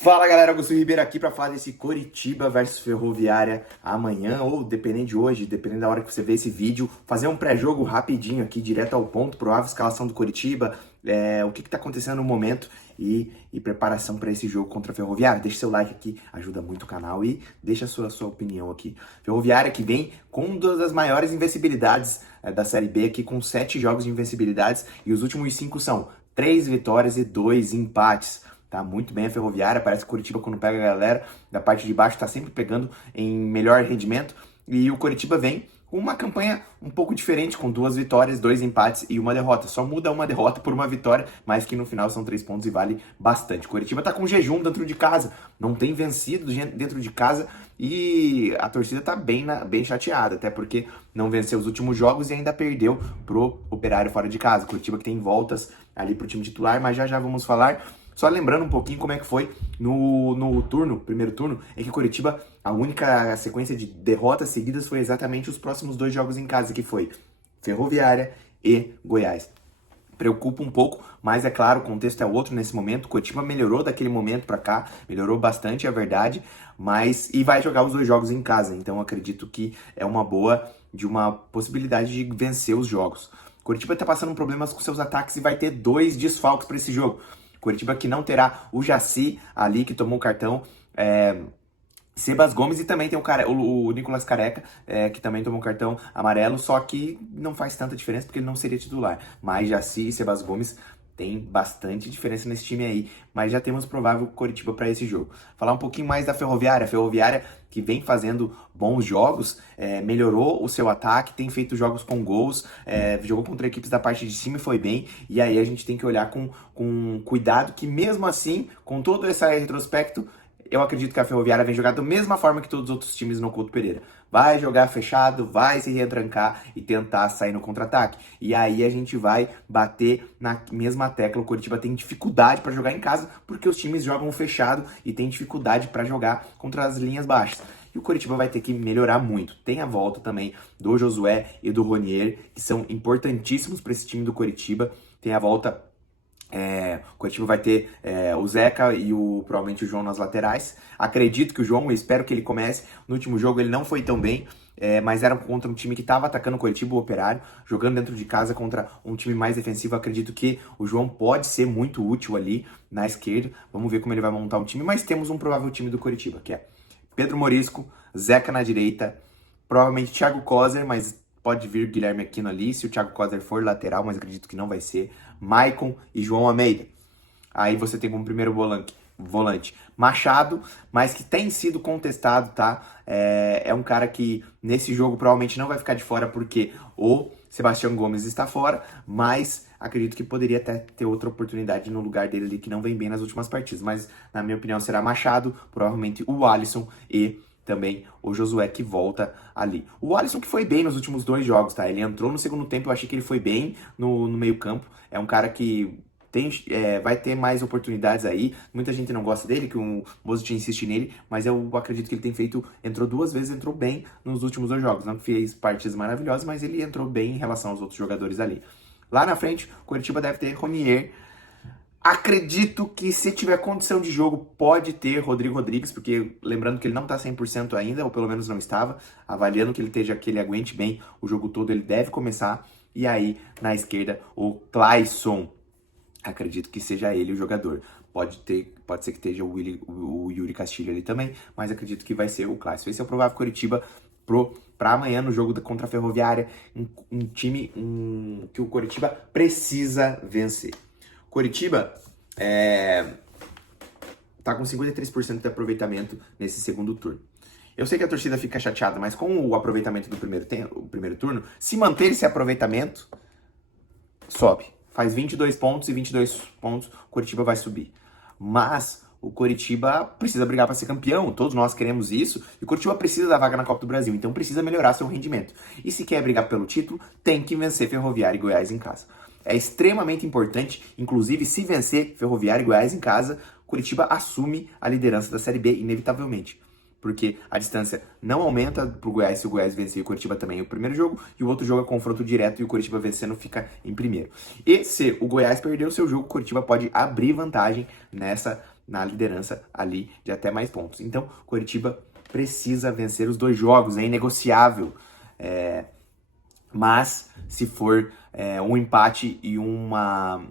Fala galera, Augusto Ribeiro aqui para falar desse Coritiba versus Ferroviária amanhã, ou dependendo de hoje, dependendo da hora que você vê esse vídeo, fazer um pré-jogo rapidinho aqui, direto ao ponto, provável escalação do Coritiba, o que tá acontecendo no momento e preparação para esse jogo contra a Ferroviária. Deixa seu like aqui, ajuda muito o canal e deixa a sua opinião aqui. Ferroviária que vem com uma das maiores invencibilidades da Série B aqui, com 7 jogos de invencibilidades e os últimos 5 são 3 vitórias e 2 empates. Tá muito bem a Ferroviária, parece que o Coritiba quando pega a galera da parte de baixo tá sempre pegando em melhor rendimento. E o Coritiba vem com uma campanha um pouco diferente, com 2 vitórias, 2 empates e uma derrota. Só muda uma derrota por uma vitória, mas que no final são 3 pontos e vale bastante. O Coritiba tá com jejum dentro de casa, não tem vencido dentro de casa e a torcida tá bem chateada, até porque não venceu os últimos jogos e ainda perdeu pro Operário fora de casa. O Coritiba que tem voltas ali pro time titular, mas já vamos falar. Só lembrando um pouquinho como é que foi no primeiro turno, é que Coritiba, a única sequência de derrotas seguidas foi exatamente os próximos 2 jogos em casa, que foi Ferroviária e Goiás. Preocupa um pouco, mas é claro, o contexto é outro nesse momento. Coritiba melhorou daquele momento para cá, melhorou bastante, é verdade, e vai jogar os 2 jogos em casa, então acredito que é uma boa de uma possibilidade de vencer os jogos. Coritiba tá passando problemas com seus ataques e vai ter 2 desfalques para esse jogo. Coritiba que não terá o Jaci ali, que tomou o cartão, Sebas Gomes, e também tem o Nicolas Careca, que também tomou cartão amarelo, só que não faz tanta diferença porque ele não seria titular. Mas Jaci e Sebas Gomes tem bastante diferença nesse time aí, mas já temos provável Coritiba para esse jogo. Falar um pouquinho mais da Ferroviária. A Ferroviária que vem fazendo bons jogos, melhorou o seu ataque, tem feito jogos com gols, jogou contra equipes da parte de cima e foi bem, e aí a gente tem que olhar com cuidado, que mesmo assim, com todo esse retrospecto, eu acredito que a Ferroviária vem jogar da mesma forma que todos os outros times no Couto Pereira. Vai jogar fechado, vai se retrancar e tentar sair no contra-ataque. E aí a gente vai bater na mesma tecla. O Coritiba tem dificuldade para jogar em casa porque os times jogam fechado e tem dificuldade para jogar contra as linhas baixas. E o Coritiba vai ter que melhorar muito. Tem a volta também do Josué e do Ronier, que são importantíssimos para esse time do Coritiba. Tem a volta... o Coritiba vai ter o Zeca e provavelmente o João nas laterais. Acredito que o João, eu espero que ele comece. No último jogo ele não foi tão bem, mas era contra um time que estava atacando o Coritiba, o Operário, jogando dentro de casa contra um time mais defensivo. Acredito que o João pode ser muito útil ali na esquerda. Vamos ver como ele vai montar o time, mas temos um provável time do Coritiba, que é Pedro Morisco, Zeca na direita, provavelmente Thiago Kozer, mas pode vir Guilherme Aquino ali, se o Thiago Kozer for lateral, mas acredito que não vai ser. Maicon e João Almeida. Aí você tem como primeiro volante Machado, mas que tem sido contestado, tá? É um cara que nesse jogo provavelmente não vai ficar de fora porque o Sebastião Gomes está fora, mas acredito que poderia até ter outra oportunidade no lugar dele ali, que não vem bem nas últimas partidas. Mas na minha opinião será Machado, provavelmente o Alisson e também o Josué que volta ali. O Alisson que foi bem nos últimos 2 jogos, tá? Ele entrou no segundo tempo, eu achei que ele foi bem no meio campo. É um cara que vai ter mais oportunidades aí. Muita gente não gosta dele, que o Mozart insiste nele, mas eu acredito que ele tem entrou 2 vezes, entrou bem nos últimos 2 jogos. Não fez partidas maravilhosas, mas ele entrou bem em relação aos outros jogadores ali. Lá na frente, o Coritiba deve ter Ronier. Acredito que se tiver condição de jogo, pode ter Rodrigo Rodrigues, porque lembrando que ele não tá 100% ainda, ou pelo menos não estava, avaliando que ele aguente bem o jogo todo, ele deve começar. E aí, na esquerda, o Clayson. Acredito que seja ele o jogador. Pode ser que esteja o Yuri Castilho ali também, mas acredito que vai ser o Clayson. Esse é o provável Coritiba para amanhã no jogo contra a Ferroviária, um time que o Coritiba precisa vencer. Coritiba tá com 53% de aproveitamento nesse segundo turno. Eu sei que a torcida fica chateada, mas com o aproveitamento do primeiro turno, se manter esse aproveitamento, sobe. Faz 22 pontos e 22 pontos, o Coritiba vai subir. Mas o Coritiba precisa brigar para ser campeão, todos nós queremos isso, e o Coritiba precisa da vaga na Copa do Brasil, então precisa melhorar seu rendimento. E se quer brigar pelo título, tem que vencer Ferroviária e Goiás em casa. É extremamente importante, inclusive se vencer Ferroviária e Goiás em casa, Coritiba assume a liderança da Série B inevitavelmente. Porque a distância não aumenta pro Goiás se o Goiás vencer e o Coritiba também o primeiro jogo, e o outro jogo é confronto direto e o Coritiba vencendo fica em primeiro. E se o Goiás perder o seu jogo, o Coritiba pode abrir vantagem nessa na liderança ali de até mais pontos. Então, Coritiba precisa vencer os 2 jogos, é inegociável. Mas se for um empate e uma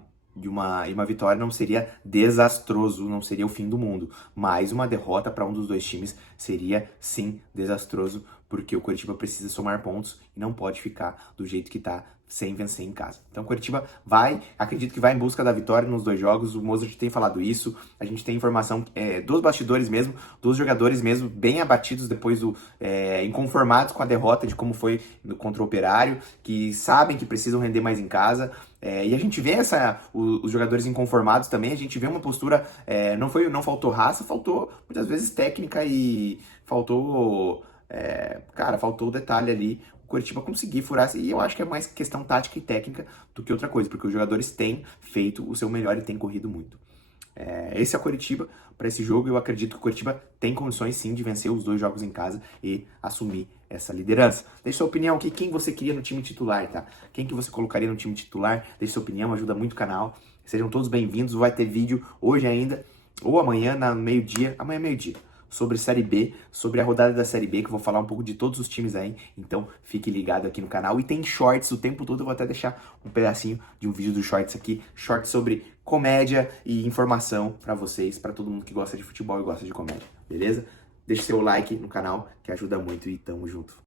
vitória, não seria desastroso, não seria o fim do mundo. Mas uma derrota para um dos 2 times seria sim desastroso, porque o Coritiba precisa somar pontos e não pode ficar do jeito que está, sem vencer em casa. Então o Coritiba acredito que vai em busca da vitória nos 2 jogos, o Mozart tem falado isso, a gente tem informação dos bastidores mesmo, dos jogadores mesmo, bem abatidos depois inconformados com a derrota de como foi contra o Operário, que sabem que precisam render mais em casa, e a gente vê os jogadores inconformados também, a gente vê uma postura, não faltou raça, faltou muitas vezes técnica e faltou o detalhe ali, o Coritiba conseguir furar, e eu acho que é mais questão tática e técnica do que outra coisa, porque os jogadores têm feito o seu melhor e têm corrido muito. Esse é o Coritiba para esse jogo, eu acredito que o Coritiba tem condições sim de vencer os 2 jogos em casa e assumir essa liderança. Deixe sua opinião aqui, quem você queria no time titular, tá? Quem que você colocaria no time titular? Deixe sua opinião, ajuda muito o canal. Sejam todos bem-vindos, vai ter vídeo hoje ainda, ou amanhã, amanhã meio-dia, sobre Série B, sobre a rodada da Série B, que eu vou falar um pouco de todos os times aí, então fique ligado aqui no canal. E tem shorts o tempo todo, eu vou até deixar um pedacinho de um vídeo dos shorts aqui, shorts sobre comédia e informação pra vocês, pra todo mundo que gosta de futebol e gosta de comédia, beleza? Deixe seu like no canal, que ajuda muito e tamo junto.